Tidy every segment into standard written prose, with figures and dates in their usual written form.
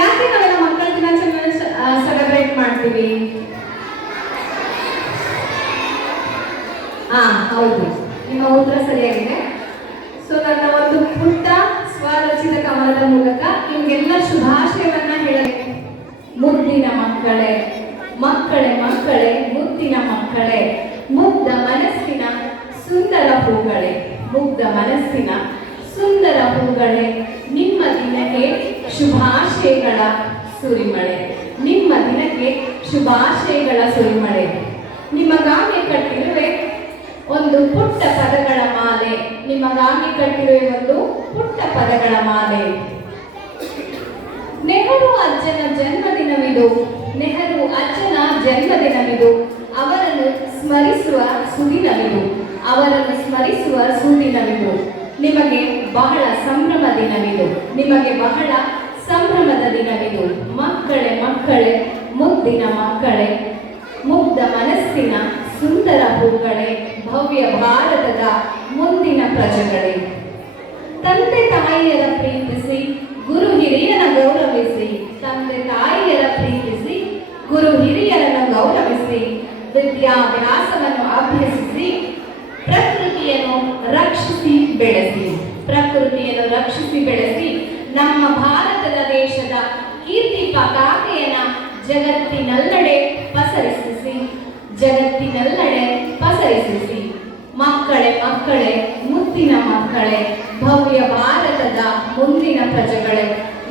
ಯಾಕೆ ನಾವೆಲ್ಲ ಮಕ್ಕಳ ದಿನಾಚರಣೆ ಸೆಲೆಬ್ರೇಟ್ ಮಾಡ್ತೀವಿ? ಹೌದು, ನಿಮ್ಮ ಉತ್ತರ ಸರಿಯಾಗಿದೆ. ಸೊ ನನ್ನ ಒಂದು ಪುಟ್ಟ ಸ್ವರಚಿತ ಕವನದ ಮೂಲಕ ನಿಮ್ಗೆಲ್ಲ ಶುಭಾಶಯವನ್ನ ಹೇಳಬೇಕು. ಮುದ್ದಿನ ಮಕ್ಕಳೇ, ಮಕ್ಕಳೇ ಮಕ್ಕಳೇ, ಮುದ್ದಿನ ಮಕ್ಕಳೇ, ಮುಗ್ಧ ಮನಸ್ಸಿನ ಸುಂದರ ಹೂಗಳೇ, ಮುಗ್ಧ ಮನಸ್ಸಿನ ಸುಂದರ ಹೂಗಳೇ, ನಿಮ್ಮ ದಿನಕ್ಕೆ ಶುಭಾಶಯಗಳ ಸುರಿಮಳೆ, ನಿಮ್ಮ ದಿನಕ್ಕೆ ಶುಭಾಶಯಗಳ ಸುರಿಮಳೆ. ನಿಮಗಾಗಿ ಕಟ್ಟಿರುವೆ ಒಂದು ಪುಟ್ಟ ಪದಗಳ ಮಾಲೆ, ನಿಮಗಾಗಿ ಕಟ್ಟಿರುವೆ ಒಂದು ಪುಟ್ಟ ಪದಗಳ ಮಾಲೆ. ನೆಹರು ಅಜ್ಜನ ಜನ್ಮದಿನವಿದು, ನೆಹರು ಅಜ್ಜನ ಜನ್ಮದಿನವಿದು, ಅವರನ್ನು ಸ್ಮರಿಸುವ ಸುದಿನವಿದು, ಅವರನ್ನು ಸ್ಮರಿಸುವ ಸುದಿನವಿದು. ನಿಮಗೆ ಬಹಳ ಸಂಭ್ರಮ ದಿನವಿದು, ನಿಮಗೆ ಬಹಳ ಸಂಭ್ರಮದ ದಿನವಿದು. ಮಕ್ಕಳೇ ಮಕ್ಕಳೇ, ಮುದ್ದಿನ ಮಕ್ಕಳೇ, ಮುಗ್ಧ ಮನಸ್ಸಿನ ಸುಂದರ ಹೂಗಳೇ, ಭವ್ಯ ಭಾರತದ ಮುಂದಿನ ಪ್ರಜೆಗಳೇ. ತಂದೆ ತಾಯಿಯರ ಪ್ರೀತಿಸಿ, ಗುರು ಹಿರಿಯರ ಗೌರವಿಸಿ, ತಂದೆ ತಾಯಿಯರ ಪ್ರೀತಿಸಿ, ಗುರು ಹಿರಿಯರನ್ನು ಗೌರವಿಸಿ, ವಿದ್ಯಾಭ್ಯಾಸವನ್ನು ಅಭ್ಯಸಿಸಿ, ಪ್ರಕೃತಿಯನ್ನು ರಕ್ಷಿಸಿ ಬೆಳೆಸಿ, ಪ್ರಕೃತಿಯನ್ನು ರಕ್ಷಿಸಿ ಬೆಳೆಸಿ, ನಮ್ಮ ಭಾರತದ ದೇಶದ ಕೀರ್ತಿ ಪತಾಕೆಯನ್ನು ಜಗತ್ತಿನೆಲ್ಲೆಡೆ ಪಸರಿಸಿ, ಜಗತ್ತಿನೆಲ್ಲೆಡೆ ಪಸರಿಸಿ. ಮಕ್ಕಳೇ ಮಕ್ಕಳೇ, ಮುದ್ದಿನ ಮಕ್ಕಳೇ, ಭವ್ಯ ಭಾರತದ ಮುಂದಿನ ಪ್ರಜೆಗಳೇ,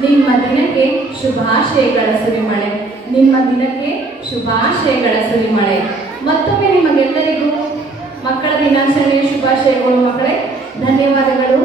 ನಿಮ್ಮ ದಿನಕ್ಕೆ ಶುಭಾಶಯಗಳ ಸುರಿಮಳೆ, ನಿಮ್ಮ ದಿನಕ್ಕೆ ಶುಭಾಶಯಗಳ ಸುರಿಮಳೆ. ಮತ್ತೊಮ್ಮೆ ನಿಮಗೆಲ್ಲರಿಗೂ ಮಕ್ಕಳ ದಿನಾಚರಣೆಯ ಶುಭಾಶಯಗಳು ಮಕ್ಕಳೇ. ಧನ್ಯವಾದಗಳು.